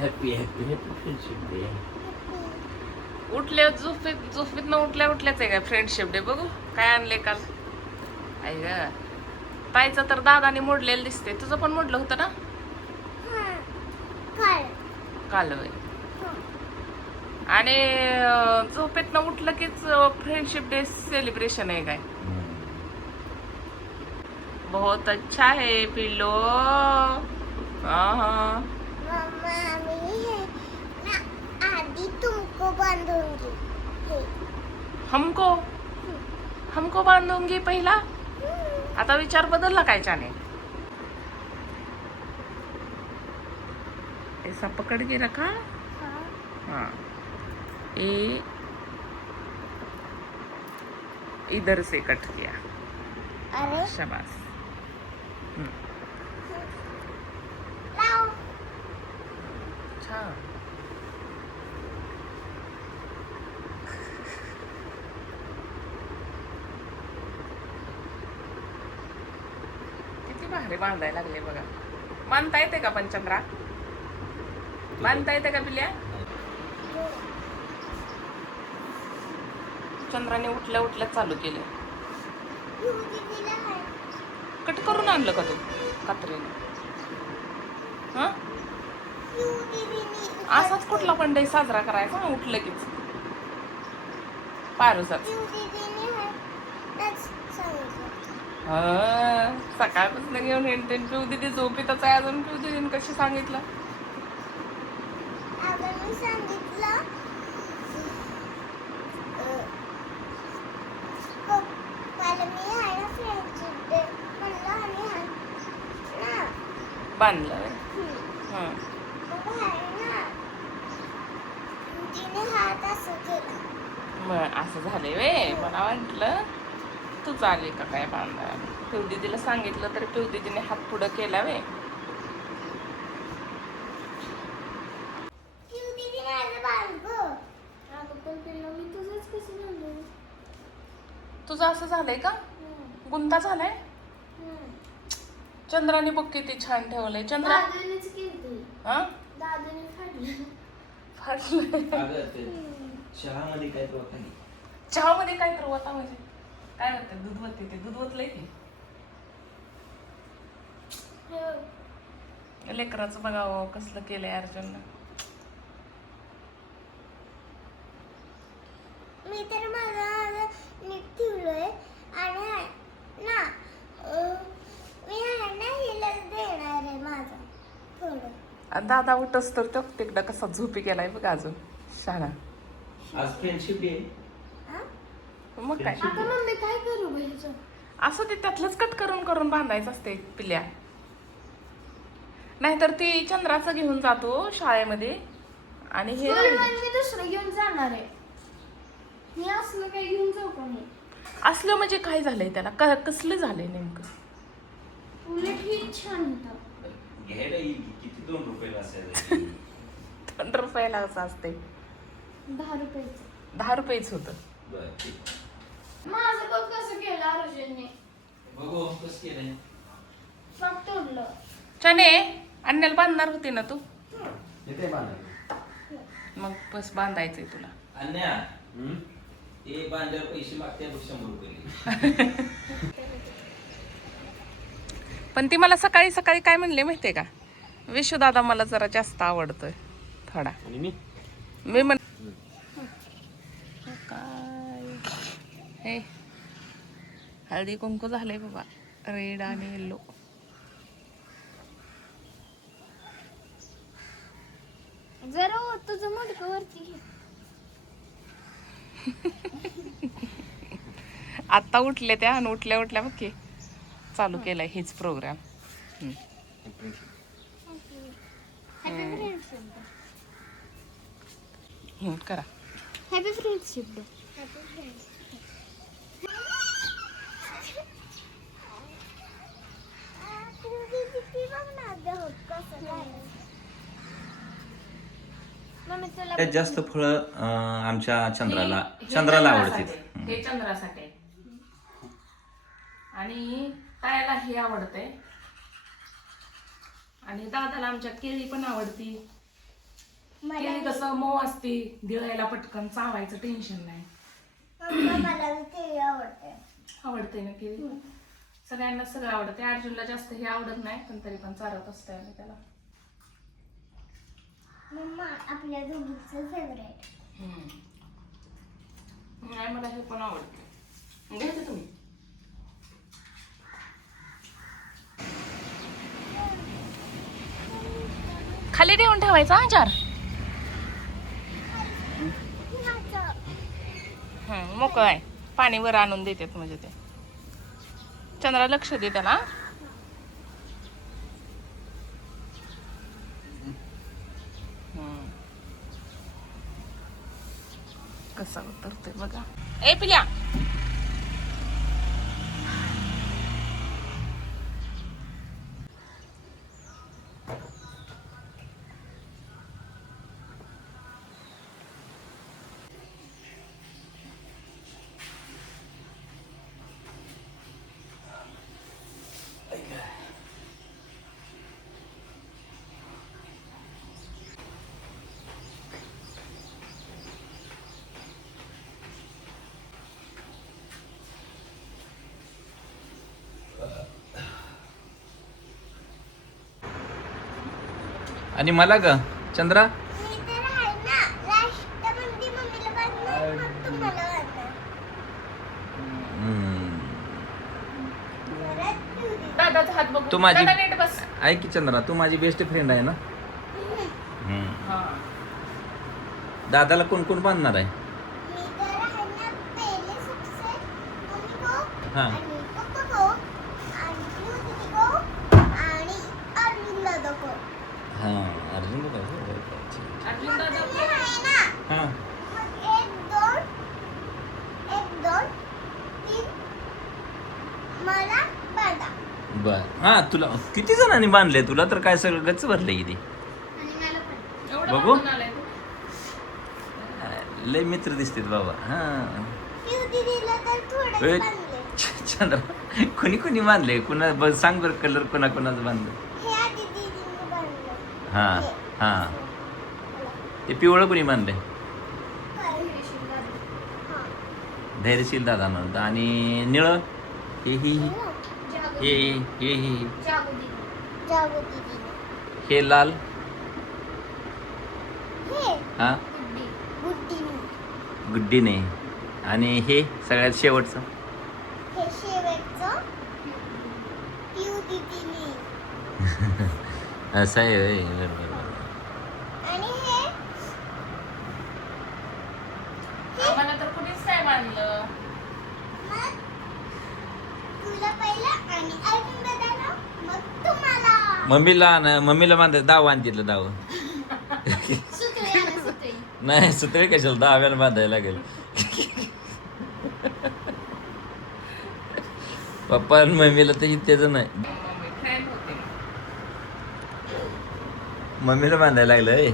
Happy happy happy friendship day. उठल्या झोपेत न उठल्याच आहे का फ्रेंडशिप डे? बघू काय आणले काल. आई ग, ताईचं तर दादाने मोडलेलं दिसते. तुझं पण मोडलं होतं ना काल? होय. आणि झोपेत न उठलं कीच फ्रेंडशिप डे सेलिब्रेशन आहे काय? बहुत अच्छा है पिल्लो. हाँ. आधी तुमको बांधूंगी. हमको हमको बांधूंगी पहिला. आता विचार बदलला काय चाने? ऐसा पकड़ के रखा. हाँ. ये इधर से कट किया. अरे शाबाश. लाओ. अच्छा. किती भारी बांधायला लागले बघा. बांधता येते का पण चंद्रा? बांधता येते का पिल्या? चंद्राने उठल्या उठल्या चालू केलं. दीदीला आहे. कट करून आणलं का तू कात्रीने? हा, दीदीने असाच कुठला पण डे साजरा करायचा उठलं कीच पारुसाच. दीदीने आहे. त्याच सांगितलं. हा, सकाळपासून घेऊन हिंडते. पिऊ दिदी झोपेतच आहे अजून. पिऊ दिदीने कशी सांगितलं? अगं मी सांगितलं पप्पाला मी आहे ना फ्रेंडशिप डे म्हणलं आणि हा ना बांधलं व्हय? हा. मग आहे ना तिने हात असं केला. मग असं झालंय वे. मला वाटलं तू चाले का काय बांधायला. पिऊ दिदीला सांगितलं तर पिऊ दिदीने हात पुढं केला वे. दीदी माझं बांध गं. अगं पण पिल्लू मी तुझंच कसं म्हणलं. तुझं असं झालंय का? गुंता झालाय? चंद्राने बघ किती छान ठेवलंय. चंद्रा दादूनेच केली. हा दादूने फाडलं. फाटलंय. अगं ते चहामध्ये काय होतं नाही. चहामध्ये काय तर होता म्हणजे काय होतं? दूध होते ते दूध ओतलंय ते. लेकराचं बघावं कसलं केलंय अर्जुननं. मी तर माझं नीट ठेवलंय आणि ना मी आहे ना हिला देणार आहे माझं थोडं. दादा उठस तर तो तिकडं कसा झोपी गेलाय बघ अजून शाळा. आज फ्रेंडशिप डे. मग काय आता मम्मी काय करू बाईचं? असं ते त्यातलंच कट करून करून बांधायचं असते पिल्या. नाहीतर ती चंद्राचं घेऊन जातो शाळेमध्ये आणि हे मी दुसरं घेऊन जाणार आहे. मी असलं काही घेऊन जाऊ का मी? असलं म्हणजे काय झालंय त्याला? कसलं झालंय नेमकं? उलट हे छान होतं. घ्यायला येईल की किती 2 रुपये असेल. 2 रुपयाला असं असते. 10 रुपयाचं. 10 रुपयेच होतं. बरं ठीक. माझं बघ कसं केलं अर्जुनने. बघू कसं केलंय. मग तोडलं. चने अन्याला बांधणार होती ना तू? येते बांधायला. मग बस बांधायचंय तुला. अन्या ते बांधल्यावर पैसे मागते 100 रुपये. पण ती मला सकाळी सकाळी काय म्हणले माहितीये का? विशुदादा मला जरा जास्त आवडतोय थोडा. आणि मी म्हण काय हे हळदी कुंकू झालंय बाबा. रेड आणि येल्लो. जरा तुझं मुडकं वरती घे. आत्ता उठले त्या आणि उठल्या उठल्या बघ की चालू केलाय हेच प्रोग्राम. Happy friendship day. करा. Happy friendship day. Happy friendship. त्यात जास्त फळं आमच्या चंद्राला हे आवडतील. हे चंद्रासाठी आहे. आणि तायाला हे आवडतंय आणि दादाला आमच्या केळी पण आवडती. केली कसं मऊ असते, दिळायला पटकन चावायचं टेन्शन नाही. मम्मा मला केळी आवडते. आवडते ना केळी. सगळ्यांना सगळं आवडते. अर्जुनला जास्त हे आवडत नाही, पण तरी पण चारत असते आम्ही त्याला. मम्मा आपल्या दोघींचं फेवरेट. नाही मला हे पण आवडते. घ्यायचं तुम्ही. खाली देऊन ठेवायचा हा चार. मोकळ आहे. पाणी वर आणून देतात म्हणजे ते. चंद्रा लक्ष दे त्याला. कसा उतरतोय बघा. ए पिल्या. आणि मला ग चंद्रा मी तर आहे ना राष्ट्रपती मम्मीला बांधणार मग तुम्हाला बांधणार. परत तू दे. दादाचा हात बघू. तू माझी- दादा नीट बस. ऐक की चंद्रा, तू माझी बेस्ट फ्रेंड आहे ना. हा. दादाला कोण कोण बांधणार आहे? मी तर आहे ना पहिले सबसे मम्मी को हा. आणि पप्पा को आणि तू दीदी को आणि अरविंद दादा को. हा अर्जुन दादा. अर्जुन दादा तुम्ही आहे ना हा मग 1 2 3 मला बांधा. बर. हा तुला किती जणांनी बांधले? तुला तर काय सगळं गच्च भरले किती. आणि मला पण. एवढं बघू. बांधून आलाय तू. लय मित्र दिसतात बाबा. हा तू दीदीला तर थोडं ए, बांधले. चंद्रा कोणी कोणी बांधले? कुणा सांग बरं कलर कोणा कोणाचं बांधलं? हे आधी दीदीने बांधलं. हा हे. हा मला. ते पिवळं कोणी बांधले? काय? हा. धैर्यशील दादा म्हणत. आणि निळं हे ही हे हे हे जागो दीदीने. हे लाल हे हा गुड्डीने. गुड्डीने. आणि हे सगळ्यात शेवटचं हे शेवटचं पिऊ दीदीने. असं आहे होय. बरं, बरं, बरं. आणि हे आम्हाला तर कुणीच नाही बांधलं. मग तुला पहिलं आणि अर्जुन दादाला मग तुम्हाला. मम्मीला बांधायचं. दाव आणतील दाव. सुतळी आणा, सुतळी. नाही सुतळे कशाला दहाव्याला बांधायला लागेल. पप्पा आणि मम्मीला तर त्याचं नाही. मम्मी फ्रेंड होते. मम्मीला बांधायला लागलंय.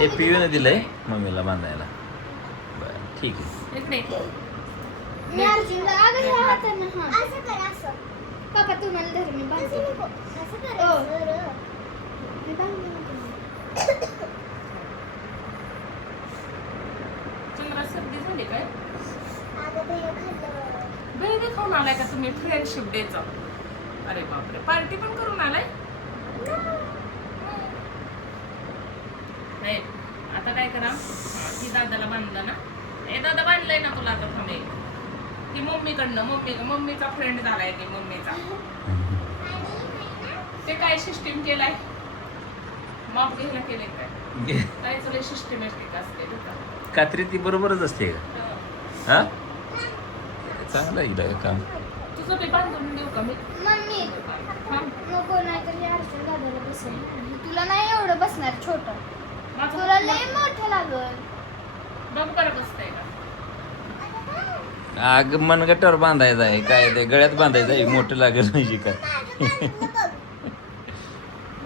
हे पिऊन दिलंय मम्मीला बांधायला. बरं ठीक आहे. इकडे. मी अर्जुनला अगं ह्या हातानं हां असं कर असं. पापा तू मला धर मी बांधते. असं कर. मी बांधते ना तुम्हाला. चंद्रा सर्दी झाली काय? अगं भेळ खाल्लं. भेळ खाऊन आलाय का तुम्ही फ्रेंडशिप डेचा? अरे बापरे, पार्टी पण करून आलाय? नाही आता काय करा, ती दादाला बांधलं ना. हे दादा बांधलंय ना तुला आता थांबे. ती मम्मीचा फ्रेंड झालाय ती मम्मीचा. ते काय सिस्टीम केलाय? माप घ्यायला केले काय? काय तुला सिस्टमॅटिक असते बरं कात्री ती बरोबरच असते का? का? हा चांगलं आहे काम. तुझं ते बांधून देऊ का मी? मम्मी हा? नको नाही तर हे अर्जुन दादाला बसेल. तुला नाही एवढं बसणार छोटं. माझं तुला लय मोठं लागल. बघ बरं बसतंय का? आग मनगटावर बांधायचं आहे काय? ते गळ्यात बांधायचं आहे. मोठं लागेल म्हणजे काय?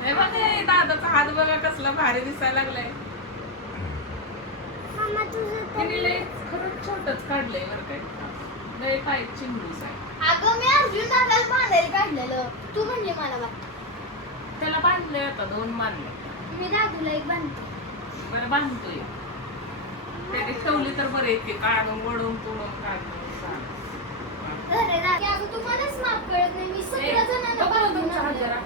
हे बघ हे दादाचा हात बघा कसला भारी दिसायला लागलाय. मामा तुझं तिने लय खरंच छोटच काढलंय बरं काय. लय काय चिंगूस आहे. अगं मी अर्जुन दादाला बांधायला काढलेलं. तू म्हणली मला बांध. त्याला बांधले आता 2 बांधले. मी दादूला एक बांधते. बरं बांधतोय त्याने ठेवली तर बरं येते काढून वडून तोडून काढून अरे रात्री अगं तुम्हालाच माफ कळत नाही. मी सगळ्या जणांना बांधून तुमचा हात आणलं. जरा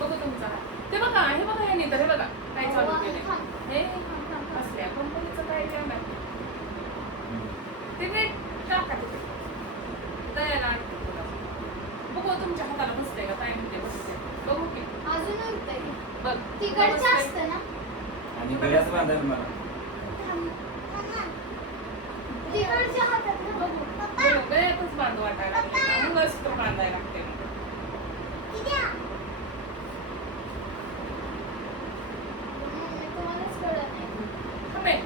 बघू तुमचा हात. ते बघा हे बघा यांनी तर हे बघा काय चालू केलंय. हे असल्या कंपनीचं काय करणार ते नीट टाका तिथे दयाला आणतो तुला. बघू तुमच्या हाताला बसतंय का काय म्हणते बसतंय बघू की अजून उरतंय. बघ तिकडचं असतं ना. आणि गळ्यात बांधायला मला तिकडच्या हातात ना बघू. गळ्यातच बांधू वाटायला लागले मस्त बांधायला लागते. तुम्हालाच कळत नाही. खमे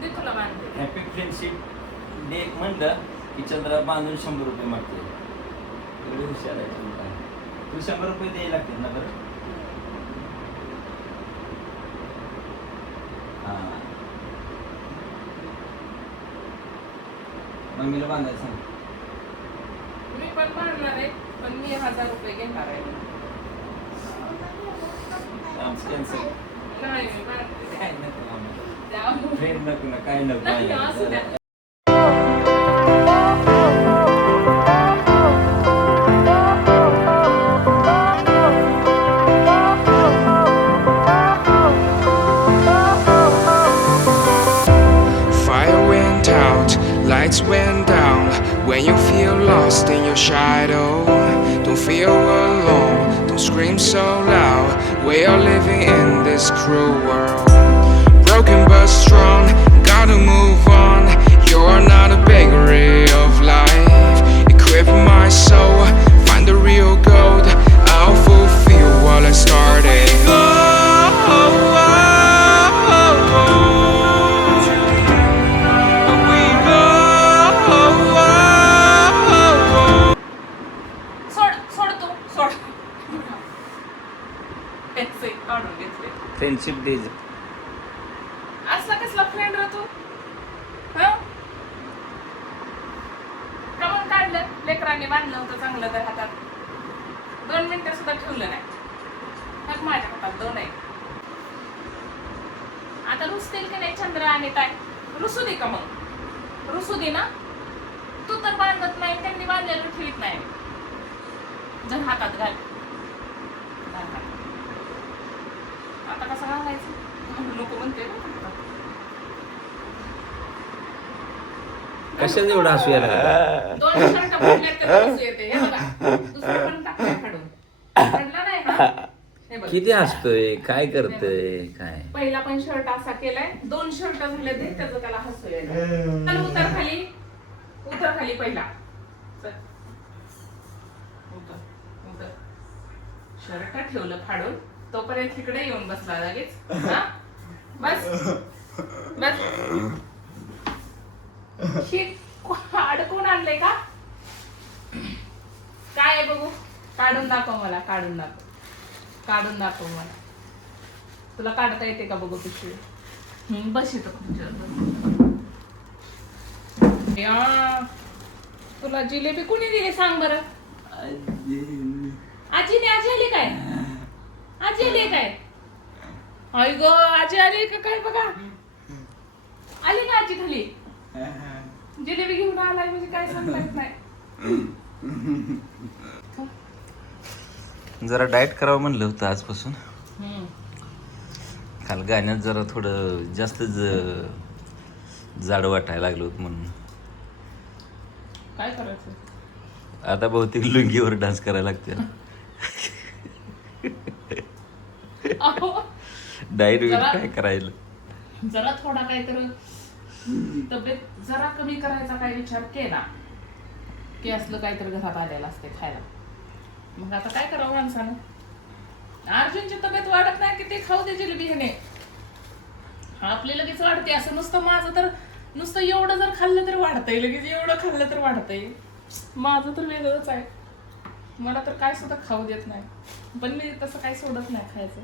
दे तुला बांधते. हॅपी फ्रेंडशिप डे म्हणलं की चंद्रा बांधून 100 रुपये मागते. एवढी हुशार आहे तुला. तू 100 रुपये द्यायला लागतील ना बरं. हा मम्मीला बांधायला सांग. मी पण बांधणार आहे पण मी 1000 रुपये घेणार आहे. आमचं कॅन्सल. नाही मी बांधते. काय नको आम्हाला. द्या. फ्रेंड नको ना काय नाही, असू द्या. नको. Fire went out, lights went down. When you feel lost in your shadow, don't feel alone, don't scream so loud. We are living in this cruel world. Broken but strong, gotta move on. You're not a bakery of life. Equip my soul, find the real gold. I'll fulfill what I started. सोड सोड तू सोड. पैसे काढून घेतले. Friendship day असला कसला friend रे तू हं? कमून काढलं लेकरांनी बांधलं होतं चांगलं तर हातात 2 मिनिटं सुद्धा ठेवलं नाही. मग माझ्या हातात 2 आहे. आता रुसतील की नाही चंद्र आणि ताई. रुसू दे का मग रुसू दे ना. तू तर बांधत नाही त्यांनी बांधलेलं ठेवीत नाही. जर हातात घाल घाल हात. आता कसं घालायचं नको म्हणते ना. कशाने एवढं हसू यायला लागलं? 2 शर्ट पडल्यात ते हसू येते. हे बघा दुसरं पण टाकलंय काढून. पडला नाही हा. हे बघ. किती हसतोय काय करतोय काय. पहिला पण शर्ट असा केलाय 2 शर्ट झाले ते त्याचं त्याला हसू यायला. चल उतर खाली पहिला. चल. उतर. शर्ट ठेवलं फाडून तोपर्यंत इकडे येऊन बसला लगेच. हा? बस अडकून आणले का काय आहे बघू. काढून दाखव मला. काढून दाखव मला. तुला काढता येते का बघू पिशवी. बस येतो तुला जिलेबी कुणी दिली सांग बरं. आजीने आली काय. आजी आली काय. आई ग आजी आली का काय बघा. आली का आजी खाली. जिलेबी घेऊन आलाय म्हणजे काय सांगता येत नाही. जरा डाएट करावं म्हणलं होतं आजपासून. काल गाण्यात जरा थोडं जास्तच जाड वाटायला लागलं होतं म्हणून काय करायचं आता बहुतेक लुंगीवर डान्स करायला लागते. डाएट काय करायला जरा थोडा काहीतरी तब्येत जरा कमी करायचा काय विचार केला की असलं काहीतरी घरात आलेलं असते खायला. मग आता काय करावं माणसानं. अर्जुनची तब्येत वाढत नाही की ते खाऊ दे जिलेबी ह्याने. आपली लगेच वाढते. असं नुसतं माझं तर नुसतं एवढं जर खाल्लं तर वाढतंय लगेच. एवढं खाल्लं तर वाढतंय. माझं तर वेगळंच आहे. मला तर काय सुद्धा खाऊ देत नाही पण मी तसं काही सोडत नाही खायचं.